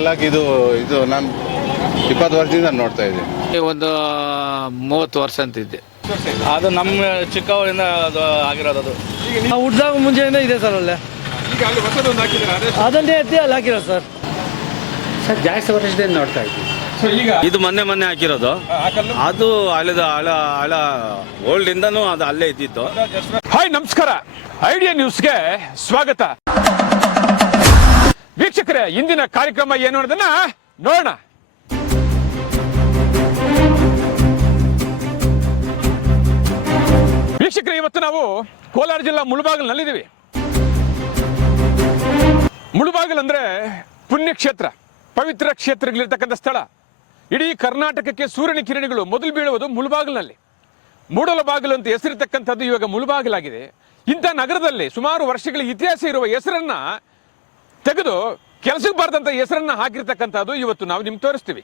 ಕಲ್ಲಾಕಿ ಇದು ನಾನು 20 ವರ್ಷದಿಂದ ನೋಡ್ತಾ ಇದ್ದೀನಿ. ಒಂದು 30 ವರ್ಷ ಅಂತಿದ್ದೆ. ಅದು ನಮ್ಮ ಚಿಕ್ಕವರಿಂದ ಅದು ಆಗಿರೋದು. ಅದು ಹುಟ್ಟಿದಾಗ ಮುಂಚೆಯಿಂದ ಇದೆ ಸರ್. ಅಲ್ಲೇ ಅದನ್ನೇ ಎತ್ತಿ ಅಲ್ಲಿ ಹಾಕಿರೋ ಸರ್. ಜಾಸ್ತಿ ವರ್ಷದಿಂದ ನೋಡ್ತಾ ಇದ್ದೀವಿ. ಇದು ಮೊನ್ನೆ ಹಾಕಿರೋದು. ಅದು ಹಳ ಓಲ್ಡ್ ಇಂದನೂ ಅದು ಅಲ್ಲೇ ಇದ್ದಿತ್ತು. ಹಾಯ್, ನಮಸ್ಕಾರ. ಐಡಿಯಾ ನ್ಯೂಸ್ಗೆ ಸ್ವಾಗತ. ವೀಕ್ಷಕರೇ, ಇಂದಿನ ಕಾರ್ಯಕ್ರಮ ಏನು ಅನ್ನೋದನ್ನ ನೋಡೋಣ. ವೀಕ್ಷಕರೇ, ಇವತ್ತು ನಾವು ಕೋಲಾರ ಜಿಲ್ಲಾ ಮುಳಬಾಗಿಲಿನಲ್ಲಿದ್ದೀವಿ. ಮುಳಬಾಗಿಲು ಅಂದ್ರೆ ಪುಣ್ಯಕ್ಷೇತ್ರ, ಪವಿತ್ರ ಕ್ಷೇತ್ರಗಳಿರ್ತಕ್ಕಂಥ ಸ್ಥಳ. ಇಡೀ ಕರ್ನಾಟಕಕ್ಕೆ ಸೂರ್ಯನ ಕಿರಣಗಳು ಮೊದಲು ಬೀಳುವುದು ಮುಳಬಾಗಿಲಿನಲ್ಲಿ. ಮೂಡಲ ಬಾಗಿಲು ಅಂತ ಹೆಸರಿರ್ತಕ್ಕಂಥದ್ದು ಇವಾಗ ಮುಳಬಾಗಿಲಾಗಿದೆ. ಇಂಥ ನಗರದಲ್ಲಿ ಸುಮಾರು ವರ್ಷಗಳ ಇತಿಹಾಸ ಇರುವ ಹೆಸರನ್ನ ತೆಗೆದು ಕೆಲಸಕ್ಕೆ ಬಾರದಂತ ಹೆಸರನ್ನ ಹಾಕಿರ್ತಕ್ಕಂಥದ್ದು ಇವತ್ತು ನಾವು ನಿಮ್ಗೆ ತೋರಿಸ್ತೀವಿ.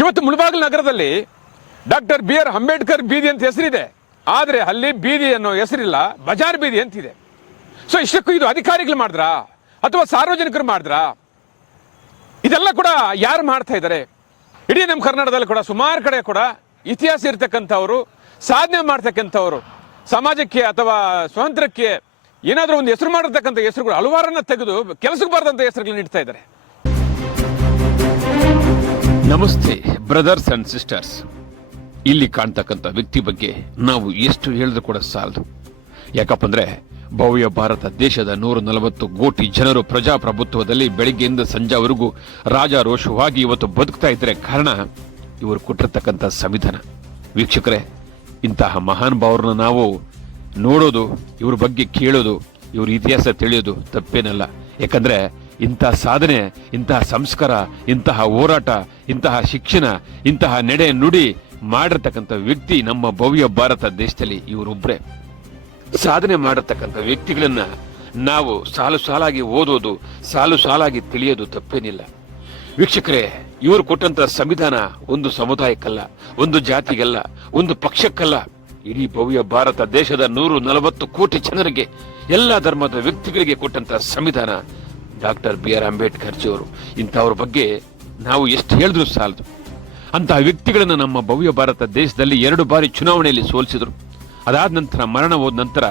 ಇವತ್ತು ಮುಳಬಾಗಿಲು ನಗರದಲ್ಲಿ ಡಾಕ್ಟರ್ BR ಅಂಬೇಡ್ಕರ್ ಬೀದಿ ಅಂತ ಹೆಸರಿದೆ. ಆದರೆ ಅಲ್ಲಿ ಬೀದಿ ಅನ್ನೋ ಹೆಸರಿಲ್ಲ, ಬಜಾರ್ ಬೀದಿ ಅಂತಿದೆ. ಸೊ ಇಷ್ಟಕ್ಕೂ ಇದು ಅಧಿಕಾರಿಗಳು ಮಾಡಿದ್ರಾ ಅಥವಾ ಸಾರ್ವಜನಿಕರು ಮಾಡಿದ್ರಾ? ಇದೆಲ್ಲ ಕೂಡ ಯಾರು ಮಾಡ್ತಾ ಇದ್ದಾರೆ? ಇಡೀ ನಮ್ಮ ಕರ್ನಾಟಕದಲ್ಲಿ ಕೂಡ ಸುಮಾರು ಕಡೆ ಕೂಡ ಇತಿಹಾಸ ಇರ್ತಕ್ಕಂಥವ್ರು, ಸಾಧನೆ ಮಾಡ್ತಕ್ಕಂಥವ್ರು, ಸಮಾಜಕ್ಕೆ ಅಥವಾ ಸ್ವಾತಂತ್ರ್ಯಕ್ಕೆ ಏನಾದರೂ ಒಂದು ಹೆಸರು ಮಾಡಿರ್ತಕ್ಕಂಥ ಹೆಸರುಗಳು ಹಲವಾರನ್ನ ತೆಗೆದು ಕೆಲಸಕ್ಕೆ ಬಾರದಂತ ಹೆಸರುಗಳನ್ನ ಇಡ್ತಾ ಇದ್ದಾರೆ. ನಮಸ್ತೆ ಬ್ರದರ್ಸ್ ಅಂಡ್ ಸಿಸ್ಟರ್ಸ್. ಇಲ್ಲಿ ಕಾಣ್ತಕ್ಕಂಥ ವ್ಯಕ್ತಿ ಬಗ್ಗೆ ನಾವು ಎಷ್ಟು ಹೇಳಿದ್ರು ಕೂಡ ಸಾಲದು. ಯಾಕಪ್ಪ ಅಂದ್ರೆ ಭವ್ಯ ಭಾರತ ದೇಶದ 140 ಕೋಟಿ ಜನರು ಪ್ರಜಾಪ್ರಭುತ್ವದಲ್ಲಿ ಬೆಳಿಗ್ಗೆಯಿಂದ ಸಂಜೆವರೆಗೂ ರಾಜಾರೋಷವಾಗಿ ಇವತ್ತು ಬದುಕ್ತಾ ಇದ್ರೆ ಕಾರಣ ಇವರು ಕೊಟ್ಟಿರ್ತಕ್ಕಂಥ ಸಂವಿಧಾನ. ವೀಕ್ಷಕರೇ, ಇಂತಹ ಮಹಾನ್ ಭಾವರನ್ನ ನಾವು ನೋಡೋದು, ಇವ್ರ ಬಗ್ಗೆ ಕೇಳೋದು, ಇವ್ರ ಇತಿಹಾಸ ತಿಳಿಯೋದು ತಪ್ಪೇನಲ್ಲ. ಯಾಕಂದ್ರೆ ಇಂತಹ ಸಾಧನೆ, ಇಂತಹ ಸಂಸ್ಕಾರ, ಇಂತಹ ಹೋರಾಟ, ಇಂತಹ ಶಿಕ್ಷಣ, ಇಂತಹ ನಡೆ ನುಡಿ ಮಾಡಿರ್ತಕ್ಕಂಥ ವ್ಯಕ್ತಿ ನಮ್ಮ ಭವ್ಯ ಭಾರತ ದೇಶದಲ್ಲಿ ಇವರೊಬ್ಬರೇ. ಸಾಧನೆ ಮಾಡಿರ್ತಕ್ಕಂಥ ವ್ಯಕ್ತಿಗಳನ್ನ ನಾವು ಸಾಲು ಸಾಲಾಗಿ ಓದೋದು, ಸಾಲು ಸಾಲಾಗಿ ತಿಳಿಯೋದು ತಪ್ಪೇನಿಲ್ಲ. ವೀಕ್ಷಕರೇ, ಇವರು ಕೊಟ್ಟಂತ ಸಂವಿಧಾನ ಒಂದು ಸಮುದಾಯಕ್ಕಲ್ಲ, ಒಂದು ಜಾತಿಗಲ್ಲ, ಒಂದು ಪಕ್ಷಕ್ಕಲ್ಲ, ಇಡೀ ಭವ್ಯ ಭಾರತ ದೇಶದ 140 ಕೋಟಿ ಜನರಿಗೆ, ಎಲ್ಲ ಧರ್ಮದ ವ್ಯಕ್ತಿಗಳಿಗೆ ಕೊಟ್ಟಂತ ಸಂವಿಧಾನ ಡಾಕ್ಟರ್ BR ಅಂಬೇಡ್ಕರ್ ಜಿಯವರು. ಇಂಥವ್ರ ಬಗ್ಗೆ ನಾವು ಎಷ್ಟು ಹೇಳಿದ್ರು ಸಾಲದು. ಅಂತಹ ವ್ಯಕ್ತಿಗಳನ್ನ ನಮ್ಮ ಭವ್ಯ ಭಾರತ ದೇಶದಲ್ಲಿ 2 ಬಾರಿ ಚುನಾವಣೆಯಲ್ಲಿ ಸೋಲಿಸಿದ್ರು. ಅದಾದ ನಂತರ ಮರಣ ಹೋದ ನಂತರ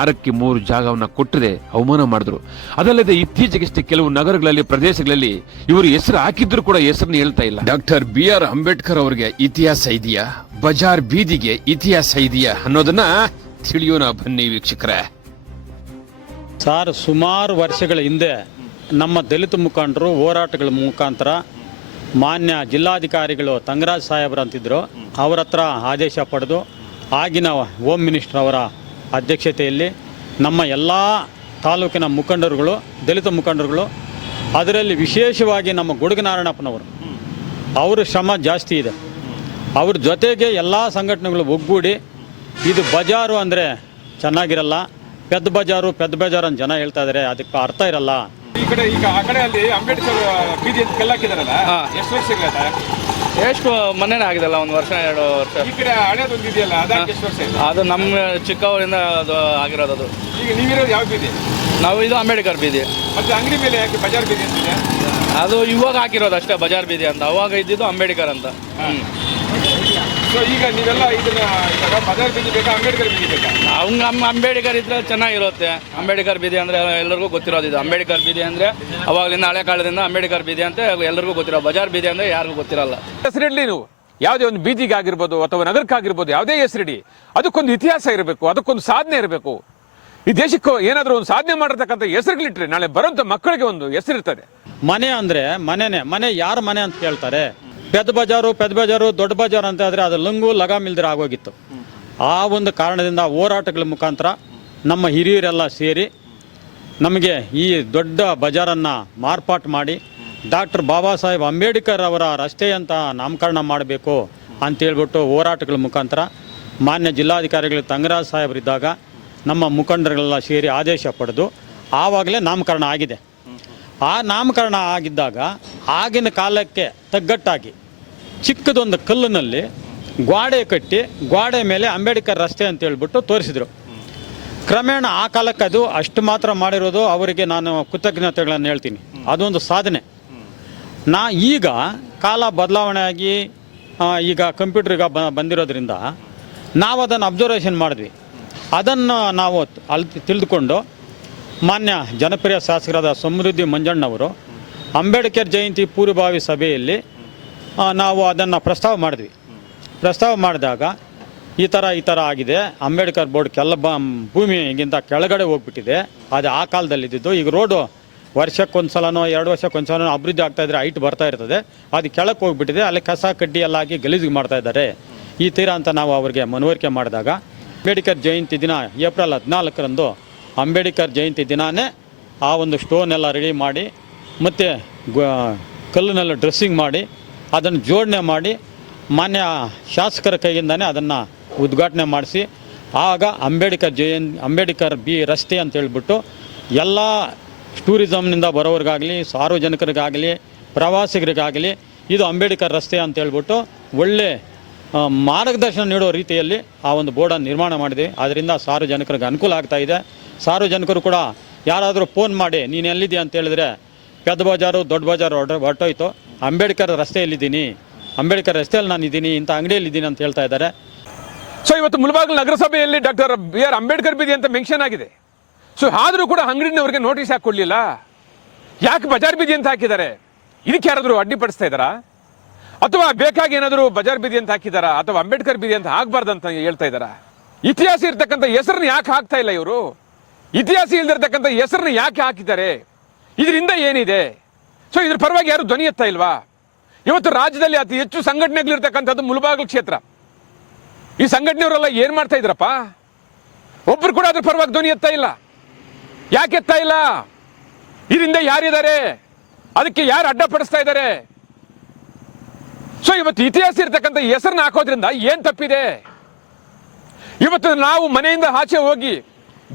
6ಕ್ಕೆ 3 ಜಾಗವನ್ನ ಕೊಟ್ಟದೆ ಅವಮಾನ ಮಾಡಿದ್ರು. ಅದಲ್ಲದೆ ಇತ್ತೀಚೆಗಷ್ಟೇ ಕೆಲವು ನಗರಗಳಲ್ಲಿ, ಪ್ರದೇಶಗಳಲ್ಲಿ ಇವರು ಹೆಸರು ಹಾಕಿದ್ರು ಕೂಡ ಹೆಸರನ್ನ ಹೇಳ್ತಾ ಇಲ್ಲ. ಡಾಕ್ಟರ್ BR ಅಂಬೇಡ್ಕರ್ ಅವರಿಗೆ ಇತಿಹಾಸ ಇದೆಯಾ, ಬಜಾರ್ ಬೀದಿಗೆ ಇತಿಹಾಸ ಇದೆಯಾ ಅನ್ನೋದನ್ನ ತಿಳಿಯೋಣ ಬನ್ನಿ ವೀಕ್ಷಕರೇ. ಸರ್, ಸುಮಾರು ವರ್ಷಗಳ ಹಿಂದೆ ನಮ್ಮ ದಲಿತ ಮುಖಂಡರು ಹೋರಾಟಗಳ ಮುಖಾಂತರ ಮಾನ್ಯ ಜಿಲ್ಲಾಧಿಕಾರಿಗಳು ತಂಗರಾಜ್ ಸಾಹೇಬ್ರು ಅಂತಿದ್ರು, ಅವರ ಹತ್ರ ಆದೇಶ ಪಡೆದು ಆಗಿನ ಹೋಮ್ ಮಿನಿಸ್ಟರ್ ಅವರ ಅಧ್ಯಕ್ಷತೆಯಲ್ಲಿ ನಮ್ಮ ಎಲ್ಲ ತಾಲೂಕಿನ ಮುಖಂಡರುಗಳು, ದಲಿತ ಮುಖಂಡರುಗಳು, ಅದರಲ್ಲಿ ವಿಶೇಷವಾಗಿ ನಮ್ಮ ಗುಡುಗನಾರಾಯಣಪ್ಪನವರು, ಅವರ ಶ್ರಮ ಜಾಸ್ತಿ ಇದೆ. ಅವ್ರ ಜೊತೆಗೆ ಎಲ್ಲ ಸಂಘಟನೆಗಳು ಒಗ್ಗೂಡಿ ಇದು ಬಜಾರು ಅಂದರೆ ಚೆನ್ನಾಗಿರಲ್ಲ, ಪೆದ್ದ ಬಜಾರು ಅಂತ ಜನ ಹೇಳ್ತಾ ಇದ್ದಾರೆ, ಅದಕ್ಕೆ ಅರ್ಥ ಇರಲ್ಲ. ಈಗ ಆ ಕಡೆ ಅಲ್ಲಿ ಅಂಬೇಡ್ಕರ್ ಬೀದಿ ಅಂತ ಕಲ್ಲಾಕಿದಾರಲ್ಲ, ಎಷ್ಟು ವರ್ಷ? ಎಷ್ಟು ಮೊನ್ನೆ ಆಗಿದಲ್ಲ, 1 ವರ್ಷ 2 ವರ್ಷ. ಈ ಕಡೆ ಹಳೇದೊಂದು ಇದೆಯಲ್ಲ, ಅದಕ್ಕೆ ಎಷ್ಟು ವರ್ಷ? ಅದು ನಮ್ಮ ಚಿಕ್ಕವರಿಂದ ಅದು ಆಗಿರೋದು. ಅದು ಈಗ ನೀವಿರೋದು ಯಾವ ಬೀದಿ? ನಾವು ಇದು ಅಂಬೇಡ್ಕರ್ ಬೀದಿ. ಮತ್ತೆ ಅಂಗಡಿ ಮೇಲೆ ಯಾಕೆ ಬಜಾರ್ ಬೀದಿ ಅಂತಿದೆ? ಅದು ಇವಾಗ ಹಾಕಿರೋದು ಅಷ್ಟೇ ಬಜಾರ್ ಬೀದಿ ಅಂತ. ಅವಾಗ ಇದ್ದಿದ್ದು ಅಂಬೇಡ್ಕರ್ ಅಂತ. ಸೊ ಈಗ ನೀವೆಲ್ಲ ಇದನ್ನ ಇವಾಗ ಬಜಾರ್ ಬೀದಿ ಬೇಕಾ, ಅಂಬೇಡ್ಕರ್ ಬೀದಿ ಬೇಕಾ? ನಮ್ಮ ಅಂಬೇಡ್ಕರ್ ಇದ್ರೆ ಚೆನ್ನಾಗಿರುತ್ತೆ. ಅಂಬೇಡ್ಕರ್ ಬೀದಿ ಅಂದರೆ ಎಲ್ಲರಿಗೂ ಗೊತ್ತಿರೋದು. ಇದು ಅಂಬೇಡ್ಕರ್ ಬೀದಿ ಅಂದರೆ ಅವಾಗಲಿಂದ ಹಳೆ ಕಾಲದಿಂದ ಅಂಬೇಡ್ಕರ್ ಬೀದಿ ಅಂತ ಎಲ್ಲರಿಗೂ ಗೊತ್ತಿರೋ. ಬಜಾರ್ ಬೀದಿ ಅಂದರೆ ಯಾರಿಗೂ ಗೊತ್ತಿರಲ್ಲ. ಹೆಸರಿಡ್ಲಿ ನೀವು, ಯಾವುದೇ ಒಂದು ಬೀದಿಗೆ ಆಗಿರ್ಬೋದು ಅಥವಾ ನಗರಕ್ಕಾಗಿರ್ಬೋದು, ಯಾವುದೇ ಹೆಸರಿಡಿ, ಅದಕ್ಕೊಂದು ಇತಿಹಾಸ ಇರಬೇಕು, ಅದಕ್ಕೊಂದು ಸಾಧನೆ ಇರಬೇಕು. ಈ ದೇಶಕ್ಕೂ ಏನಾದರೂ ಒಂದು ಸಾಧನೆ ಮಾಡಿರ್ತಕ್ಕಂಥ ಹೆಸರುಗಳಿಟ್ರೆ ನಾಳೆ ಬರುವಂಥ ಮಕ್ಕಳಿಗೆ ಒಂದು ಹೆಸರಿರ್ತದೆ. ಮನೆ ಅಂದರೆ ಮನೆ ಯಾರ ಮನೆ ಅಂತ ಕೇಳ್ತಾರೆ. ಪೆದ್ದ ಬಜಾರು, ದೊಡ್ಡ ಬಜಾರು ಅಂತ ಆದರೆ ಅದು ಲಂಗು ಲಗಾಮ್ ಇಲ್ದಿರ ಆಗೋಗಿತ್ತು. ಆ ಒಂದು ಕಾರಣದಿಂದ ಹೋರಾಟಗಳ ಮುಖಾಂತರ ನಮ್ಮ ಹಿರಿಯರೆಲ್ಲ ಸೇರಿ ನಮಗೆ ಈ ದೊಡ್ಡ ಬಜಾರನ್ನು ಮಾರ್ಪಾಟು ಮಾಡಿ ಡಾಕ್ಟರ್ ಬಾಬಾ ಸಾಹೇಬ್ ಅಂಬೇಡ್ಕರ್ ಅವರ ರಸ್ತೆ ಅಂತ ನಾಮಕರಣ ಮಾಡಬೇಕು ಅಂತೇಳ್ಬಿಟ್ಟು ಹೋರಾಟಗಳ ಮುಖಾಂತರ ಮಾನ್ಯ ಜಿಲ್ಲಾಧಿಕಾರಿಗಳು ತಂಗರಾಜ್ ಸಾಹೇಬರಿದ್ದಾಗ ನಮ್ಮ ಮುಖಂಡರುಗಳೆಲ್ಲ ಸೇರಿ ಆದೇಶ ಪಡೆದು ಆವಾಗಲೇ ನಾಮಕರಣ ಆಗಿದೆ. ಆ ನಾಮಕರಣ ಆಗಿದ್ದಾಗ ಆಗಿನ ಕಾಲಕ್ಕೆ ತಗ್ಗಟ್ಟಾಗಿ ಚಿಕ್ಕದೊಂದು ಕಲ್ಲಿನಲ್ಲಿ ಗೋಡೆ ಕಟ್ಟಿ ಗೋಡೆ ಮೇಲೆ ಅಂಬೇಡ್ಕರ್ ರಸ್ತೆ ಅಂತ ಹೇಳ್ಬಿಟ್ಟು ತೋರಿಸಿದ್ರು. ಕ್ರಮೇಣ ಆ ಕಾಲಕ್ಕೆ ಅದು ಅಷ್ಟು ಮಾತ್ರ ಮಾಡಿರೋದು ಅವರಿಗೆ ನಾನು ಕೃತಜ್ಞತೆಗಳನ್ನು ಹೇಳ್ತೀನಿ. ಅದೊಂದು ಸಾಧನೆ. ಈಗ ಕಾಲ ಬದಲಾವಣೆ ಆಗಿ ಈಗ ಕಂಪ್ಯೂಟ್ರಿಗೆ ಬಂದಿರೋದ್ರಿಂದ ನಾವು ಅದನ್ನು ಅಬ್ಸರ್ವೇಷನ್ ಮಾಡಿದ್ವಿ. ಅದನ್ನು ನಾವು ಅಲ್ಲಿ ತಿಳಿದುಕೊಂಡು ಮಾನ್ಯ ಜನಪ್ರಿಯ ಶಾಸಕರಾದ ಸಮೃದ್ಧಿ ಮಂಜಣ್ಣವರು ಅಂಬೇಡ್ಕರ್ ಜಯಂತಿ ಪೂರ್ವಭಾವಿ ಸಭೆಯಲ್ಲಿ ನಾವು ಅದನ್ನು ಪ್ರಸ್ತಾವ ಮಾಡಿದಾಗ ಈ ಥರ ಆಗಿದೆ, ಅಂಬೇಡ್ಕರ್ ಬೋರ್ಡ್ ಭೂಮಿಗಿಂತ ಕೆಳಗಡೆ ಹೋಗ್ಬಿಟ್ಟಿದೆ. ಅದು ಆ ಕಾಲದಲ್ಲಿದ್ದು, ಈಗ ರೋಡು ವರ್ಷಕ್ಕೊಂದು ಸಲನೋ 2 ವರ್ಷಕ್ಕೊಂದು ಅಭಿವೃದ್ಧಿ ಆಗ್ತಾಯಿದ್ರೆ ಹೈಟ್ ಬರ್ತಾ ಇರ್ತದೆ, ಅದು ಕೆಳಕ್ಕೆ ಹೋಗ್ಬಿಟ್ಟಿದೆ. ಅಲ್ಲಿ ಕಸ ಕಡ್ಡಿ ಎಲ್ಲ ಹಾಕಿ ಗಲೀಜು ಮಾಡ್ತಾ ಇದ್ದಾರೆ ಈ ತೀರ ಅಂತ ನಾವು ಅವ್ರಿಗೆ ಮನವರಿಕೆ ಮಾಡಿದಾಗ ಅಂಬೇಡ್ಕರ್ ಜಯಂತಿ ದಿನ ಏಪ್ರಿಲ್ 14ರಂದು ಅಂಬೇಡ್ಕರ್ ಜಯಂತಿ ದಿನಾನೇ ಆ ಒಂದು ಸ್ಟೋನ್ ಎಲ್ಲ ರೆಡಿ ಮಾಡಿ ಮತ್ತು ಕಲ್ಲಿನೆಲ್ಲ ಡ್ರೆಸ್ಸಿಂಗ್ ಮಾಡಿ ಅದನ್ನು ಜೋಡಣೆ ಮಾಡಿ ಮಾನ್ಯ ಶಾಸಕರ ಕೈಯಿಂದನೇ ಅದನ್ನು ಉದ್ಘಾಟನೆ ಮಾಡಿಸಿ, ಆಗ ಅಂಬೇಡ್ಕರ್ ರಸ್ತೆ ಅಂತ ಹೇಳ್ಬಿಟ್ಟು ಎಲ್ಲ ಟೂರಿಸಮ್ನಿಂದ ಬರೋರಿಗಾಗಲಿ, ಸಾರ್ವಜನಿಕರಿಗಾಗಲಿ, ಪ್ರವಾಸಿಗರಿಗಾಗಲಿ ಇದು ಅಂಬೇಡ್ಕರ್ ರಸ್ತೆ ಅಂತ ಹೇಳ್ಬಿಟ್ಟು ಒಳ್ಳೆ ಮಾರ್ಗದರ್ಶನ ನೀಡೋ ರೀತಿಯಲ್ಲಿ ಆ ಒಂದು ಬೋರ್ಡನ್ನು ನಿರ್ಮಾಣ ಮಾಡಿದೆ. ಅದರಿಂದ ಸಾರ್ವಜನಿಕರಿಗೆ ಅನುಕೂಲ ಆಗ್ತಾ ಇದೆ. ಸಾರ್ವಜನಿಕರು ಕೂಡ ಯಾರಾದರೂ ಫೋನ್ ಮಾಡಿ ನೀನು ಎಲ್ಲಿದ್ದೀಯ ಅಂತ ಹೇಳಿದ್ರೆ ಪೆದ್ದ ಬಜಾರು ದೊಡ್ಡ ಬಜಾರು ಹೊರಟೋಯ್ತು, ಅಂಬೇಡ್ಕರ್ ರಸ್ತೆಯಲ್ಲಿದ್ದೀನಿ, ಅಂಬೇಡ್ಕರ್ ರಸ್ತೆಯಲ್ಲಿ ನಾನು ಇದ್ದೀನಿ, ಇಂಥ ಅಂಗಡಿಯಲ್ಲಿದ್ದೀನಿ ಅಂತ ಹೇಳ್ತಾ ಇದ್ದಾರೆ. ಸೊ ಇವತ್ತು ಮುಳಬಾಗಿಲು ನಗರಸಭೆಯಲ್ಲಿ ಡಾಕ್ಟರ್ BR ಅಂಬೇಡ್ಕರ್ ಬೀದಿ ಅಂತ ಮೆನ್ಷನ್ ಆಗಿದೆ. ಸೊ ಆದರೂ ಕೂಡ ಅಂಗಡಿನವರಿಗೆ ನೋಟಿಸ್ ಯಾಕೆ ಕೊಡಲಿಲ್ಲ? ಯಾಕೆ ಬಜಾರ್ ಬೀದಿ ಅಂತ ಹಾಕಿದ್ದಾರೆ? ಇದಕ್ಕೆ ಯಾರಾದರೂ ಅಡ್ಡಿಪಡಿಸ್ತಾ ಇದ್ದಾರಾ? ಅಥವಾ ಬೇಕಾಗಿ ಏನಾದರೂ ಬಜಾರ್ ಬೀದಿ ಅಂತ ಹಾಕಿದಾರಾ? ಅಥವಾ ಅಂಬೇಡ್ಕರ್ ಬೀದಿ ಅಂತ ಹಾಕಬಾರ್ದಂತ ಹೇಳ್ತಾ ಇದ್ದಾರಾ? ಇತಿಹಾಸ ಇರ್ತಕ್ಕಂಥ ಹೆಸರನ್ನ ಯಾಕೆ ಹಾಕ್ತಾ ಇಲ್ಲ ಇವರು? ಇತಿಹಾಸ ಇಲ್ದಿರ್ತಕ್ಕಂಥ ಹೆಸರನ್ನ ಯಾಕೆ ಹಾಕಿದ್ದಾರೆ? ಇದರಿಂದ ಏನಿದೆ? ಸೊ ಇದ್ರ ಪರವಾಗಿ ಯಾರು ಧ್ವನಿ ಎತ್ತಾ ಇಲ್ವಾ? ಇವತ್ತು ರಾಜ್ಯದಲ್ಲಿ ಅತಿ ಹೆಚ್ಚು ಸಂಘಟನೆಗಳಿರ್ತಕ್ಕಂಥದ್ದು ಮುಳಬಾಗಿಲು ಕ್ಷೇತ್ರ. ಈ ಸಂಘಟನೆಯವರೆಲ್ಲ ಏನ್ ಮಾಡ್ತಾ ಇದ್ರಪ್ಪ? ಒಬ್ರು ಕೂಡ ಅದ್ರ ಪರವಾಗಿ ಧ್ವನಿ ಎತ್ತಾ ಇಲ್ಲ. ಯಾಕೆ ಎತ್ತಾ ಇಲ್ಲ? ಇದರಿಂದ ಯಾರಿದ್ದಾರೆ? ಅದಕ್ಕೆ ಯಾರು ಅಡ್ಡಪಡಿಸ್ತಾ ಇದ್ದಾರೆ? ಸೊ ಇವತ್ತು ಇತಿಹಾಸ ಇರ್ತಕ್ಕಂಥ ಹೆಸರನ್ನ ಹಾಕೋದ್ರಿಂದ ಏನ್ ತಪ್ಪಿದೆ? ಇವತ್ತು ನಾವು ಮನೆಯಿಂದ ಆಚೆ ಹೋಗಿ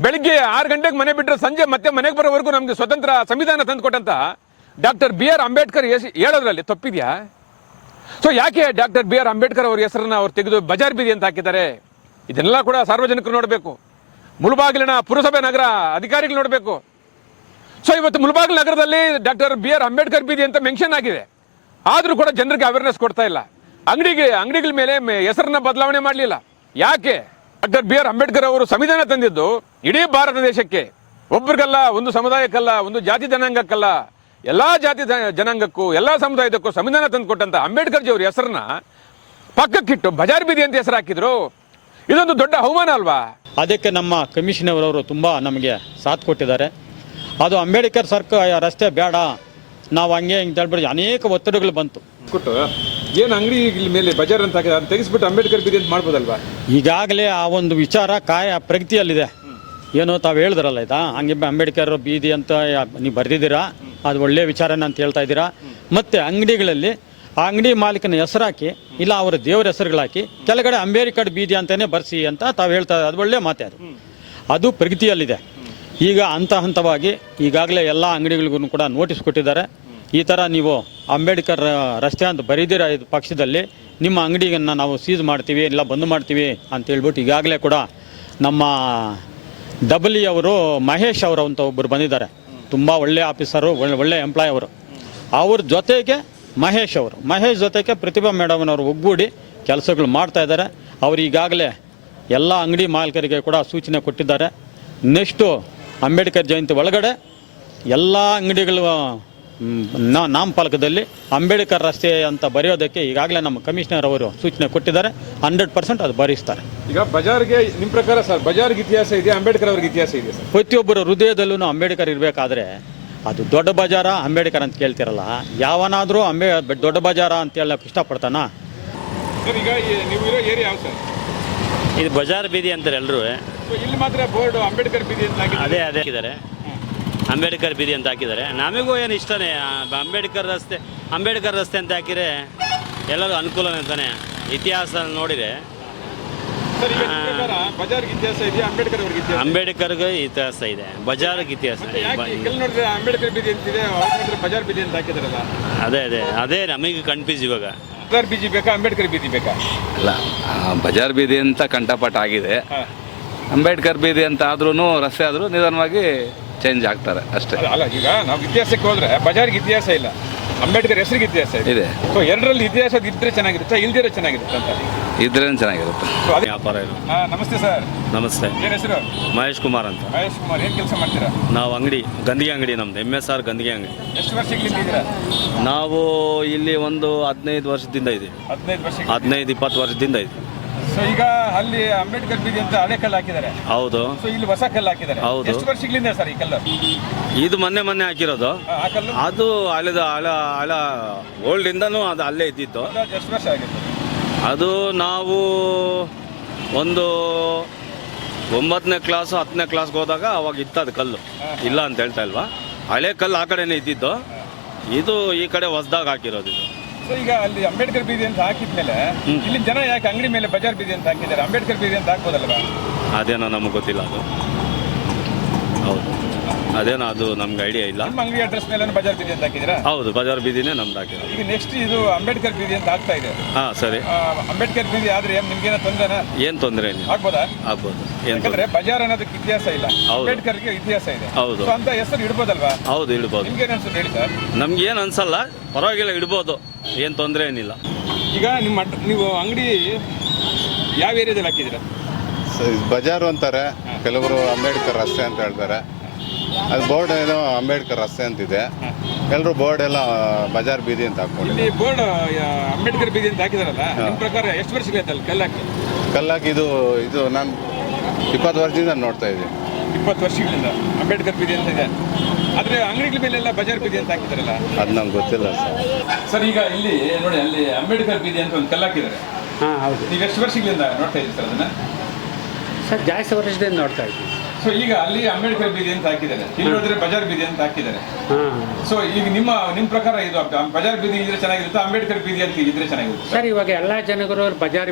ಬೆಳಿಗ್ಗೆ 6 ಗಂಟೆಗೆ ಮನೆ ಬಿಟ್ಟರೆ ಸಂಜೆ ಮತ್ತೆ ಮನೆಗೆ ಬರೋವರೆಗೂ ನಮ್ಗೆ ಸ್ವತಂತ್ರ ಸಂವಿಧಾನ ತಂದುಕೊಟ್ಟಂತ ಡಾಕ್ಟರ್ BR ಅಂಬೇಡ್ಕರ್ ಹೇಳೋದ್ರಲ್ಲಿ ತಪ್ಪಿದ್ಯಾ? ಸೊ ಯಾಕೆ ಡಾಕ್ಟರ್ BR ಅಂಬೇಡ್ಕರ್ ಅವ್ರ ಹೆಸರನ್ನ ಅವ್ರು ತೆಗೆದು ಬಜಾರ್ ಬೀದಿ ಅಂತ ಹಾಕಿದ್ದಾರೆ? ಇದನ್ನೆಲ್ಲ ಕೂಡ ಸಾರ್ವಜನಿಕರು ನೋಡಬೇಕು. ಮುಳಬಾಗಿಲಿನ ಪುರಸಭೆ ನಗರ ಅಧಿಕಾರಿಗಳು ನೋಡಬೇಕು. ಸೊ ಇವತ್ತು ಮುಳಬಾಗಿಲು ನಗರದಲ್ಲಿ ಡಾಕ್ಟರ್ BR ಅಂಬೇಡ್ಕರ್ ಬೀದಿ ಅಂತ ಮೆನ್ಷನ್ ಆಗಿದೆ, ಆದರೂ ಕೂಡ ಜನರಿಗೆ ಅವೇರ್ನೆಸ್ ಕೊಡ್ತಾ ಇಲ್ಲ. ಅಂಗಡಿಗಳ ಮೇಲೆ ಹೆಸರನ್ನ ಬದಲಾವಣೆ ಮಾಡಲಿಲ್ಲ. ಯಾಕೆ? ಡಾಕ್ಟರ್ BR ಅಂಬೇಡ್ಕರ್ ಅವರು ಸಂವಿಧಾನ ತಂದಿದ್ದು ಇಡೀ ಭಾರತ ದೇಶಕ್ಕೆ, ಒಬ್ಬರಿಗಲ್ಲ, ಒಂದು ಸಮುದಾಯಕ್ಕಲ್ಲ, ಒಂದು ಜಾತಿ ಜನಾಂಗಕ್ಕಲ್ಲ, ಎಲ್ಲಾ ಜಾತಿ ಜನಾಂಗಕ್ಕೂ ಎಲ್ಲಾ ಸಮುದಾಯದಕ್ಕೂ ಸಂವಿಧಾನ ತಂದು ಕೊಟ್ಟಂತ ಅಂಬೇಡ್ಕರ್ ಜಿ ಅವ್ರ ಹೆಸರನ್ನ ಪಕ್ಕಕ್ಕಿಟ್ಟು ಬಜಾರ್ ಬೀದಿ ಅಂತ ಹೆಸರು ಹಾಕಿದ್ರು. ಇದೊಂದು ದೊಡ್ಡ ಅವಮಾನ ಅಲ್ವಾ? ಅದಕ್ಕೆ ನಮ್ಮ ಕಮಿಷನರ್ ಅವರು ತುಂಬ ನಮಗೆ ಸಾಥ್ ಕೊಟ್ಟಿದ್ದಾರೆ. ಅದು ಅಂಬೇಡ್ಕರ್ ರಸ್ತೆ ಬೇಡ, ನಾವು ಹಂಗೆ ಹಿಂಗೆ ಹೇಳ್ಬಿಟ್ಟು ಅನೇಕ ಒತ್ತಡಗಳು ಬಂತು. ಕೊಟ್ಟು ಏನು ಅಂಗಡಿ ಮೇಲೆ ಬಜಾರ್ ಅಂತ ಹಾಕಿದ್ರೆ ತೆಗೆಸ್ಬಿಟ್ಟು ಅಂಬೇಡ್ಕರ್ ಬೀದಿ ಅಂತ ಮಾಡ್ಬೋದಲ್ವಾ? ಈಗಾಗಲೇ ಆ ಒಂದು ವಿಚಾರ ಪ್ರಗತಿಯಲ್ಲಿದೆ. ಏನೋ ತಾವು ಹೇಳಿದ್ರಲ್ಲ ಆಯ್ತಾ, ಹಂಗೆ ಅಂಬೇಡ್ಕರ್ ಬೀದಿ ಅಂತ ನೀವು ಬರೆದಿದ್ದೀರಾ, ಅದು ಒಳ್ಳೆಯ ವಿಚಾರನ ಅಂತ ಹೇಳ್ತಾ ಇದ್ದೀರಾ. ಮತ್ತು ಅಂಗಡಿಗಳಲ್ಲಿ ಆ ಅಂಗಡಿ ಮಾಲೀಕನ ಹೆಸರು ಹಾಕಿ, ಇಲ್ಲ ಅವರ ದೇವರ ಹೆಸರುಗಳಾಕಿ ಕೆಳಗಡೆ ಅಂಬೇಡ್ಕರ್ ಬೀದಿ ಅಂತಲೇ ಬರ್ಸಿ ಅಂತ ತಾವು ಹೇಳ್ತಾ, ಅದು ಒಳ್ಳೆಯ ಮಾತೆ. ಅದು ಪ್ರಗತಿಯಲ್ಲಿದೆ. ಈಗ ಹಂತವಾಗಿ ಈಗಾಗಲೇ ಎಲ್ಲ ಅಂಗಡಿಗಳಿಗೂ ಕೂಡ ನೋಟಿಸ್ ಕೊಟ್ಟಿದ್ದಾರೆ. ಈ ಥರ ನೀವು ಅಂಬೇಡ್ಕರ್ ರಸ್ತೆ ಅಂತ ಬರೀದಿರ ಇದು ಪಕ್ಷದಲ್ಲಿ ನಿಮ್ಮ ಅಂಗಡಿಯನ್ನು ನಾವು ಸೀಸ್ ಮಾಡ್ತೀವಿ, ಇಲ್ಲ ಬಂದ್ ಮಾಡ್ತೀವಿ ಅಂತ ಹೇಳ್ಬಿಟ್ಟು ಈಗಾಗಲೇ ಕೂಡ ನಮ್ಮ ಅವರು ಮಹೇಶ್ ಅವರು ಅಂತ ಒಬ್ಬರು ಬಂದಿದ್ದಾರೆ. ತುಂಬ ಒಳ್ಳೆಯ ಆಫೀಸರು, ಒಳ್ಳೆಯ ಎಂಪ್ಲಾಯ್ ಅವರು. ಅವ್ರ ಜೊತೆಗೆ ಮಹೇಶ್ ಜೊತೆಗೆ ಪ್ರತಿಭಾ ಮೇಡಮ್ನವರು ಒಗ್ಗೂಡಿ ಕೆಲಸಗಳು ಮಾಡ್ತಾ ಇದ್ದಾರೆ. ಅವರು ಈಗಾಗಲೇ ಎಲ್ಲ ಅಂಗಡಿ ಮಾಲೀಕರಿಗೆ ಕೂಡ ಸೂಚನೆ ಕೊಟ್ಟಿದ್ದಾರೆ. ನೆಕ್ಸ್ಟು ಅಂಬೇಡ್ಕರ್ ಜಯಂತಿ ಒಳಗಡೆ ಎಲ್ಲ ಅಂಗಡಿಗಳು ನಾಮಫಲಕದಲ್ಲಿ ಅಂಬೇಡ್ಕರ್ ರಸ್ತೆ ಅಂತ ಬರೆಯೋದಕ್ಕೆ ಈಗಾಗಲೇ ನಮ್ಮ ಕಮಿಷನರ್ ಅವರು ಸೂಚನೆ ಕೊಟ್ಟಿದ್ದಾರೆ. 100% ಅದು ಬರೆಸ್ತಾರೆ. ಈಗ ಬಜಾರ್ಗೆ ನಿಮ್ಮ ಪ್ರಕಾರ ಸರ್ ಬಜಾರ್ಗೆ ಇತಿಹಾಸ ಇದೆ, ಅಂಬೇಡ್ಕರ್ ಅವ್ರಿಗೆ ಇತಿಹಾಸ ಇದೆ ಸರ್? ಪ್ರತಿಯೊಬ್ಬರ ಹೃದಯದಲ್ಲೂ ಅಂಬೇಡ್ಕರ್ ಇರಬೇಕಾದ್ರೆ ಅದು ದೊಡ್ಡ ಬಜಾರ ಅಂಬೇಡ್ಕರ್ ಅಂತ ಕೇಳ್ತಿರಲ್ಲ, ಯಾವನಾದರೂ ದೊಡ್ಡ ಬಜಾರ ಅಂತ ಹೇಳಕ್ಕೆ ಇಷ್ಟಪಡ್ತಾನ? ಸರ್ ಈಗ ನೀವು ಇರೋ ಏರಿಯಾ ಯಾವ ಸರ್? ಇದು ಬಜಾರ್ ಬೀದಿ ಅಂತಾರೆ ಎಲ್ಲರೂ. ಇಲ್ಲಿ ಮಾತ್ರ ಬೋರ್ಡ್ ಅಂಬೇಡ್ಕರ್ ಬೀದಿ ಅಂತ ಅದೇ ಹಾಕಿದ್ದಾರೆ, ಅಂಬೇಡ್ಕರ್ ಬೀದಿ ಅಂತ ಹಾಕಿದ್ದಾರೆ. ನಮಗೂ ಏನು ಇಷ್ಟನೇ, ಅಂಬೇಡ್ಕರ್ ರಸ್ತೆ ಅಂತ ಹಾಕಿದರೆ ಎಲ್ಲರೂ ಅನುಕೂಲನೇ ಅಂತಾನೆ. ಇತಿಹಾಸ ನೋಡಿದರೆ ಬಜಾರ್ಗೆ ಇತಿಹಾಸ ಇದೆಯಾ, ಅಂಬೇಡ್ಕರ್ ಅವ್ರಿಗೆ ಇತಿಹಾಸ? ಅಂಬೇಡ್ಕರ್ಗೆ ಇತಿಹಾಸ ಇದೆ, ಬಜಾರ್ಗೆ ಇತಿಹಾಸ. ನೋಡಿದ್ರೆ ಅಂಬೇಡ್ಕರ್ ಬೀದಿ ಅಂತಿದೆ, ಬಜಾರ್ ಬೀದಿ ಅಂತ ಹಾಕಿದಾರಲ್ಲ. ಅದೇ ನಮಗೆ ಕನ್ಫ್ಯೂಸ್ ಇವಾಗ. ಬಜಾರ್ ಬೀದಿ ಬೇಕಾ, ಅಂಬೇಡ್ಕರ್ ಬೀದಿ ಬೇಕಾ? ಅಲ್ಲ, ಬಜಾರ್ ಬೀದಿ ಅಂತ ಕಂಠಪಾಠ ಆಗಿದೆ. ಅಂಬೇಡ್ಕರ್ ಬೀದಿ ಅಂತ ಆದ್ರೂ ರಸ್ತೆ ಆದರೂ ನಿಧಾನವಾಗಿ ಚೇಂಜ್ ಆಗ್ತಾರೆ ಅಷ್ಟೇ. ಅಲ್ಲ, ಈಗ ನಾವು ಇತಿಹಾಸಕ್ಕೆ ಹೋದ್ರೆ ಬಜಾರ್ಗೆ ಇತಿಹಾಸ ಇಲ್ಲ, ಅಂಬೇಡ್ಕರ್ ಹೆಸರಿಗೆ ಇತಿಹಾಸ ಇದೆ. ಇದೆ. ಸೊ ಎರಡರಲ್ಲಿ ಇತಿಹಾಸ ಇದ್ರೆ ಚೆನ್ನಾಗಿರುತ್ತೆ, ಇಲ್ದಿರೋ ಚೆನ್ನಾಗಿರುತ್ತೆ ಅಂತ. ಇದ್ರೆ ಚೆನ್ನಾಗಿರುತ್ತೆ. So ಅದೇ- ವ್ಯಾಪಾರ ಇದು. ನಮಸ್ತೆ ಸರ್, ನಮಸ್ತೆ, ಏನ್ ಹೆಸರು? ಮಹೇಶ್ ಕುಮಾರ್ ಅಂತ. ಮಹೇಶ್ ಕುಮಾರ್, ಏನ್ ಕೆಲಸ ಮಾಡ್ತೀರಾ? ನಾವು ಅಂಗಡಿ, ಗಂದಿಗೆ ಅಂಗಡಿ ನಮ್ದು, MSR ಗಂದಿಗೆ ಅಂಗಡಿ. ಎಷ್ಟು ವರ್ಷಗಳಿಂದ ಇದ್ದೀರಾ? ನಾವು ಇಲ್ಲಿ ಒಂದು 15 ವರ್ಷದಿಂದ ಇದ್ದೀವಿ. 15 ವರ್ಷ. 15-20 ವರ್ಷದಿಂದ ಇದ್ದೀವಿ. ಸೊ ಈಗ ಅಲ್ಲಿ ಅಂಬೇಡ್ಕರ್ ಬೀದಿ ಅಂತ ಹಳೆ ಕಲ್ಲು ಹಾಕಿದ್ದಾರೆ. ಹೌದು. ಸೊ ಇಲ್ಲಿ ಹೊಸ ಕಲ್ಲು ಹಾಕಿದ್ದಾರೆ. ಹೌದು. ಎಷ್ಟು ವರ್ಷಗಳಿಂದ ಸರ್ ಈ ಕಲ್ಲು? ಇದು ಮೊನ್ನೆ ಹಾಕಿರೋದು. ಆ ಕಲ್ಲು ಅದು ಹಳ ಓಲ್ಡ್ ಇಂದನೂ ಅದು ಅಲ್ಲೇ ಇದ್ದಿತ್ತು. ಅಂದಾಜು ಎಷ್ಟು ವರ್ಷ ಆಗಿತ್ತು? ಅದು ನಾವು ಒಂದು 9ನೇ ಕ್ಲಾಸು 10ನೇ ಕ್ಲಾಸ್ಗೆ ಹೋದಾಗ ಅವಾಗ ಇತ್ತದು ಕಲ್ಲು. ಇಲ್ಲ ಅಂತ ಹೇಳ್ತಾ ಇಲ್ವಾ, ಹಳೆ ಕಲ್ಲು ಆ ಕಡೆನೇ ಇದ್ದಿದ್ದು, ಇದು ಈ ಕಡೆ ಹೊಸದಾಗ ಹಾಕಿರೋದು ಇದು. ಸೊ ಈಗ ಅಲ್ಲಿ ಅಂಬೇಡ್ಕರ್ ಬೀದಿ ಅಂತ ಹಾಕಿದ್ಮೇಲೆ ಇಲ್ಲಿ ಜನ ಯಾಕೆ ಅಂಗಡಿ ಮೇಲೆ ಬಜಾರ್ ಬೀದಿ ಅಂತ ಹಾಕಿದ್ದಾರೆ? ಅಂಬೇಡ್ಕರ್ ಬೀದಿ ಅಂತ ಹಾಕ್ಬೋದಲ್ವಾ? ಅದೇನೋ ನಮಗೆ ಗೊತ್ತಿಲ್ಲ ಅದು. ಹೌದು, ಅದೇನೋ ಅದು ನಮ್ಗೆ ಐಡಿಯಾ ಇಲ್ಲ. ನಿಮ್ಮ ಅಂಗಡಿ ಅಡ್ರೆಸ್ ಮೇಲೆ ಬಜಾರ್ ಬೀದಿ ಅಂತ ಹಾಕಿದ್ದೀರಾ? ಹೌದು, ಬಜಾರ್ ಬೀದಿನೇ ನಮ್ದು ಹಾಕಿರೋದು. ಈಗ ನೆಕ್ಸ್ಟ್ ಇದು ಅಂಬೇಡ್ಕರ್ ಬೀದಿ ಅಂತ ಆಗ್ತಾ ಇದೆ. ಹಾಂ, ಸರಿ. ಅಂಬೇಡ್ಕರ್ ಬೀದಿ ಆದ್ರೆ ನಿಮ್ಗೇನೋ ತೊಂದರೆನಾ? ಏನು ತೊಂದರೆ ಇಲ್ಲ, ಆಗ್ಬೋದಾ? ಆಗ್ಬೋದು. ಏನು ಯಾಕಂದ್ರೆ ಬಜಾರ್ ಅನ್ನೋದಕ್ಕೆ ಇತಿಹಾಸ ಇಲ್ಲ, ಹೌದು. ಅಂಬೇಡ್ಕರ್ಗೆ ಇತಿಹಾಸ ಇದೆ. ಹೌದು. So ಅಂತ ಹೆಸರು ಇಡ್ಬೋದಲ್ವಾ? ಹೌದು, ಇಡ್ಬೋದು. ನಿಮ್ಗೇನು ಅನ್ಸುತ್ತೆ ಹೇಳಿ ಸರ್? ನಮ್ಗೆ ಏನು ಅನ್ಸಲ್ಲ, ಪರವಾಗಿಲ್ಲ, ಇಡ್ಬೋದು, ಏನು ತೊಂದರೆ ಏನಿಲ್ಲ. ಈಗ ನೀವು ಅಂಗಡಿ ಯಾವ ಏರಿಯಾದಲ್ಲಿ ಹಾಕಿದ್ದೀರಾ? ಬಜಾರು ಅಂತಾರೆ, ಕೆಲವರು ಅಂಬೇಡ್ಕರ್ ರಸ್ತೆ ಅಂತ ಹೇಳ್ತಾರೆ. ಅದು ಬೋರ್ಡ್ ಏನೋ ಅಂಬೇಡ್ಕರ್ ರಸ್ತೆ ಅಂತಿದೆ, ಎಲ್ಲರೂ ಬೋರ್ಡ್ ಎಲ್ಲ ಬಜಾರ್ ಬೀದಿ ಅಂತ ಹಾಕೊಂಡಿದ್ದಾರೆ. ಇಲ್ಲಿ ಬೋರ್ಡ್ ಅಂಬೇಡ್ಕರ್ ಬೀದಿ ಅಂತ ಹಾಕಿದಾರಲ್ಲ, ನಿಮ್ಮ ಪ್ರಕಾರ ಎಷ್ಟು ವರ್ಷಗಳಾಯ್ತಲ್ಲ ಕಲ್ಲಾಕಿ? ಕಲ್ಲಾಕಿ ಇದು ನಾನು 20 ವರ್ಷದಿಂದ ನೋಡ್ತಾ ಇದ್ದೀನಿ. 20 ವರ್ಷಗಳಿಂದ ಅಂಬೇಡ್ಕರ್ ಬೀದಿ ಅಂತ ಇದೆ. ಆದ್ರೆ ಅಂಗಡಿಗಳ ಮೇಲೆಲ್ಲ ಬಜಾರ್ ಬೀದಿ ಅಂತ ಹಾಕಿದಾರಲ್ಲ, ಅದು ನಂಗೆ ಗೊತ್ತಿಲ್ಲ ಸರ್. ಸರ್ ಈಗ ಇಲ್ಲಿ ನೋಡಿ, ಅಲ್ಲಿ ಅಂಬೇಡ್ಕರ್ ಬೀದಿ ಅಂತ ಒಂದು ಕಲ್ಲಾಕಿದ್ದಾರೆ. ಹಾಂ, ಹೌದು ನೀವು ಎಷ್ಟು ವರ್ಷಗಳಿಂದ ನೋಡ್ತಾ ಇದ್ದೀರಿ ಸರ್ ಅದನ್ನ? ಸರ್, ಜಾಸ್ತಿ ವರ್ಷದಿಂದ ನೋಡ್ತಾ ಇದ್ದೀವಿ. ಸೊ ಈಗ ಅಲ್ಲಿ ಅಂಬೇಡ್ಕರ್ ಬೀದಿ ಅಂತ ಹಾಕಿದ್ದಾರೆ, ಇಲ್ಲಿ ನೋಡಿದ್ರೆ ಬಜಾರ್ ಬೀದಿ ಅಂತ ಹಾಕಿದ್ದಾರೆ. ಹಾಂ, ಸೊ ಈಗ ನಿಮ್ಮ ಪ್ರಕಾರ ಇದು ಬಜಾರ್ ಬೀದಿ ಇದ್ರೆ ಚೆನ್ನಾಗಿರುತ್ತೆ, ಅಂಬೇಡ್ಕರ್ ಬೀದಿ ಅಂತ ಇದ್ರೆ ಚೆನ್ನಾಗಿರುತ್ತೆ? ಸರ್, ಇವಾಗ ಎಲ್ಲ ಜನಗಳು ಬಜಾರ್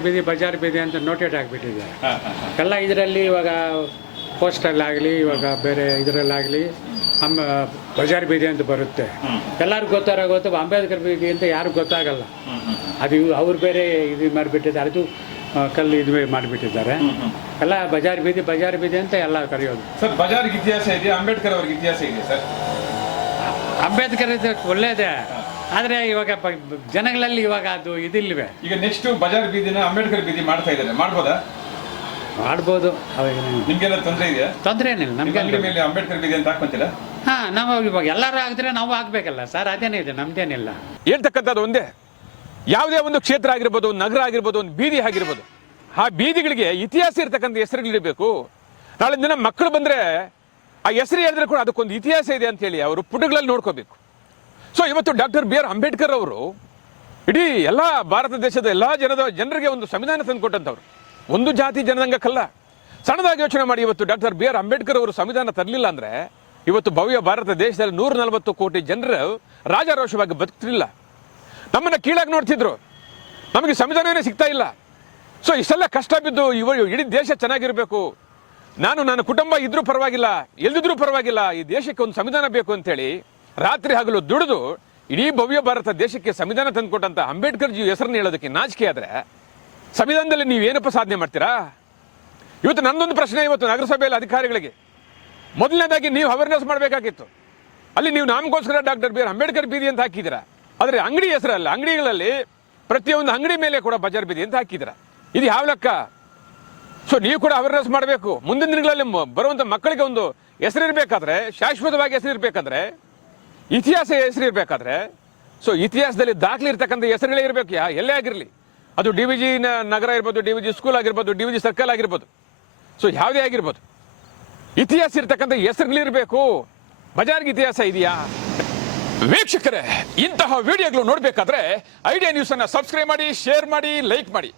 ಬೀದಿ ಅಂತ ನೋಟೆಡ್ ಆಗಿಬಿಟ್ಟಿದ್ದಾರೆ. ಎಲ್ಲ ಇದರಲ್ಲಿ ಇವಾಗ ಪೋಸ್ಟಲ್ಲಾಗಲಿ, ಇವಾಗ ಬೇರೆ ಇದರಲ್ಲಾಗಲಿ ಬಜಾರ್ ಬೀದಿ ಅಂತ ಬರುತ್ತೆ. ಎಲ್ಲರಿಗೂ ಗೊತ್ತು, ಅಂಬೇಡ್ಕರ್ ಬೀದಿ ಅಂತ ಯಾರಿಗೂ ಗೊತ್ತಾಗಲ್ಲ. ಅದು ಅವ್ರು ಬೇರೆ ಇದು ಮಾಡಿಬಿಟ್ಟಿದ್ದಾರೆ, ಅದು ಕಲ್ಲು ಇದು ಮಾಡಿಬಿಟ್ಟಿದ್ದಾರೆ. ಎಲ್ಲ ಬಜಾರ್ ಬೀದಿ ಅಂತ ಎಲ್ಲ ಕರೆಯೋದು. ಸರ್, ಬಜಾರ್ಗೆ ಇತಿಹಾಸ ಇದೆಯಾ, ಅಂಬೇಡ್ಕರ್ ಅವ್ರಿಗೆ ಇತಿಹಾಸ ಇದೆ ಸರ್? ಅಂಬೇಡ್ಕರ್ ಒಳ್ಳೇದೇ, ಆದರೆ ಇವಾಗ ಜನಗಳಲ್ಲಿ ಇವಾಗ ಅದು ಇದಿಲ್ವೇ. ಈಗ ನೆಕ್ಸ್ಟ್ ಬಜಾರ್ ಬೀದಿನ ಅಂಬೇಡ್ಕರ್ ಬೀದಿ ಮಾಡ್ತಾ ಇದ್ದಾರೆ, ಮಾಡ್ಬೋದಾ? ಮಾಡ್ಬೋದು. ಅವಾಗ ನಿಮ್ಗೆಲ್ಲ ತೊಂದರೆ ಇದೆಯಾ? ತೊಂದರೆ ಏನಿಲ್ಲ ನಮ್ಗೆ. ಅಂಗಡಿ ಮೇಲೆ ಅಂಬೇಡ್ಕರ್ ಬೀದಿ ಅಂತ ಹಾಕೊಂತೀರಾ? ಹಾಂ, ನಾವು ಇವಾಗ ಎಲ್ಲರೂ ಆಗಿದ್ರೆ ನಾವು ಆಗ್ಬೇಕಲ್ಲ ಸರ್, ಅದೇನಿದೆ, ನಮ್ದೇನಿಲ್ಲ. ಹೇಳ್ತಕ್ಕಂಥದ್ದು ಒಂದೇ, ಯಾವುದೇ ಒಂದು ಕ್ಷೇತ್ರ ಆಗಿರ್ಬೋದು, ನಗರ ಆಗಿರ್ಬೋದು, ಒಂದು ಬೀದಿ ಆಗಿರ್ಬೋದು, ಆ ಬೀದಿಗಳಿಗೆ ಇತಿಹಾಸ ಇರ್ತಕ್ಕಂಥ ಹೆಸರುಗಳಿರಬೇಕು. ನಾಳೆ ದಿನ ಮಕ್ಕಳು ಬಂದರೆ ಆ ಹೆಸರು ಹೇಳಿದ್ರೆ ಕೂಡ ಅದಕ್ಕೊಂದು ಇತಿಹಾಸ ಇದೆ ಅಂತೇಳಿ ಅವರು ಪುಟಗಳಲ್ಲಿ ನೋಡ್ಕೋಬೇಕು. ಸೊ ಇವತ್ತು ಡಾಕ್ಟರ್ ಬಿ ಆರ್ ಅಂಬೇಡ್ಕರ್ ಅವರು ಇಡೀ ಎಲ್ಲ ಭಾರತ ದೇಶದ ಎಲ್ಲ ಜನರಿಗೆ ಒಂದು ಸಂವಿಧಾನ ತಂದುಕೊಟ್ಟಂಥವ್ರು, ಒಂದು ಜಾತಿ ಜನದಂಗಕ್ಕಲ್ಲ. ಸಣ್ಣದಾಗಿ ಯೋಚನೆ ಮಾಡಿ, ಇವತ್ತು ಡಾಕ್ಟರ್ ಬಿ ಆರ್ ಅಂಬೇಡ್ಕರ್ ಅವರು ಸಂವಿಧಾನ ತರಲಿಲ್ಲ ಅಂದರೆ ಇವತ್ತು ಭವ್ಯ ಭಾರತ ದೇಶದಲ್ಲಿ 140 ಕೋಟಿ ಜನರು ರಾಜಾರೋಷವಾಗಿ ಬದುಕ್ತಿರಲಿಲ್ಲ, ನಮ್ಮನ್ನು ಕೀಳಾಗಿ ನೋಡ್ತಿದ್ರು, ನಮಗೆ ಸಂವಿಧಾನವೇ ಸಿಗ್ತಾ ಇಲ್ಲ. ಸೊ ಇಷ್ಟೆಲ್ಲ ಕಷ್ಟ ಬಿದ್ದು ಇಡೀ ದೇಶ ಚೆನ್ನಾಗಿರಬೇಕು, ನನ್ನ ಕುಟುಂಬ ಇದ್ರೂ ಪರವಾಗಿಲ್ಲ, ಎಲ್ದಿದ್ರೂ ಪರವಾಗಿಲ್ಲ, ಈ ದೇಶಕ್ಕೆ ಒಂದು ಸಂವಿಧಾನ ಬೇಕು ಅಂತೇಳಿ ರಾತ್ರಿ ಹಗಲು ದುಡಿದು ಇಡೀ ಭವ್ಯ ಭಾರತ ದೇಶಕ್ಕೆ ಸಂವಿಧಾನ ತಂದುಕೊಟ್ಟಂಥ ಅಂಬೇಡ್ಕರ್ ಜಿ ಹೆಸರನ್ನು ಹೇಳೋದಕ್ಕೆ ನಾಚಿಕೆ ಆದರೆ ಸಂವಿಧಾನದಲ್ಲಿ ನೀವೇನಪ್ಪ ಸಾಧನೆ ಮಾಡ್ತೀರಾ? ಇವತ್ತು ನನ್ನೊಂದು ಪ್ರಶ್ನೆ, ಇವತ್ತು ನಗರಸಭೆಯಲ್ಲಿ ಅಧಿಕಾರಿಗಳಿಗೆ ಮೊದಲನೇದಾಗಿ ನೀವು ಅವೇರ್ನೆಸ್ ಮಾಡಬೇಕಾಗಿತ್ತು. ಅಲ್ಲಿ ನೀವು ನಮಗೋಸ್ಕರ ಡಾಕ್ಟರ್ ಬಿ ಆರ್ ಅಂಬೇಡ್ಕರ್ ಬೀದಿ ಅಂತ ಹಾಕಿದ್ದೀರಾ, ಆದರೆ ಅಂಗಡಿ ಹೆಸರಲ್ಲ, ಅಂಗಡಿಗಳಲ್ಲಿ ಪ್ರತಿಯೊಂದು ಅಂಗಡಿ ಮೇಲೆ ಕೂಡ ಬಜಾರ್ ಬೀದಿ ಅಂತ ಹಾಕಿದ್ದೀರಾ. ಇದು ಯಾವ ಲೆಕ್ಕ? ಸೊ ನೀವು ಕೂಡ ಅವೇರ್ನೆಸ್ ಮಾಡಬೇಕು. ಮುಂದಿನ ದಿನಗಳಲ್ಲಿ ಬರುವಂಥ ಮಕ್ಕಳಿಗೆ ಒಂದು ಹೆಸರಿರಬೇಕಾದ್ರೆ, ಶಾಶ್ವತವಾಗಿ ಹೆಸರಿರಬೇಕಾದ್ರೆ, ಇತಿಹಾಸ ಹೆಸರಿರಬೇಕಾದ್ರೆ, ಸೊ ಇತಿಹಾಸದಲ್ಲಿ ದಾಖಲೆ ಇರ್ತಕ್ಕಂಥ ಹೆಸರುಗಳೇ ಇರಬೇಕು, ಎಲ್ಲೇ ಆಗಿರಲಿ. ಅದು DVG ನಗರ ಇರ್ಬೋದು, DVG ಸ್ಕೂಲ್ ಆಗಿರ್ಬೋದು, DVG ಸರ್ಕಲ್ ಆಗಿರ್ಬೋದು, ಸೊ ಯಾವುದೇ ಆಗಿರ್ಬೋದು, ಇತಿಹಾಸ ಇರ್ತಕ್ಕಂಥ ಹೆಸರುಗಳಿರಬೇಕು. ಬಜಾರ್ಗೆ ಇತಿಹಾಸ ಇದೆಯಾ? ವೀಕ್ಷಕರೇ, ಇಂತಹ ವಿಡಿಯೋಗಳು ನೋಡಬೇಕಾದ್ರೆ ಐಡಿಯಾ ನ್ಯೂಸ್ ಅನ್ನು ಸಬ್ಸ್ಕ್ರೈಬ್ ಮಾಡಿ, ಶೇರ್ ಮಾಡಿ, ಲೈಕ್ ಮಾಡಿ.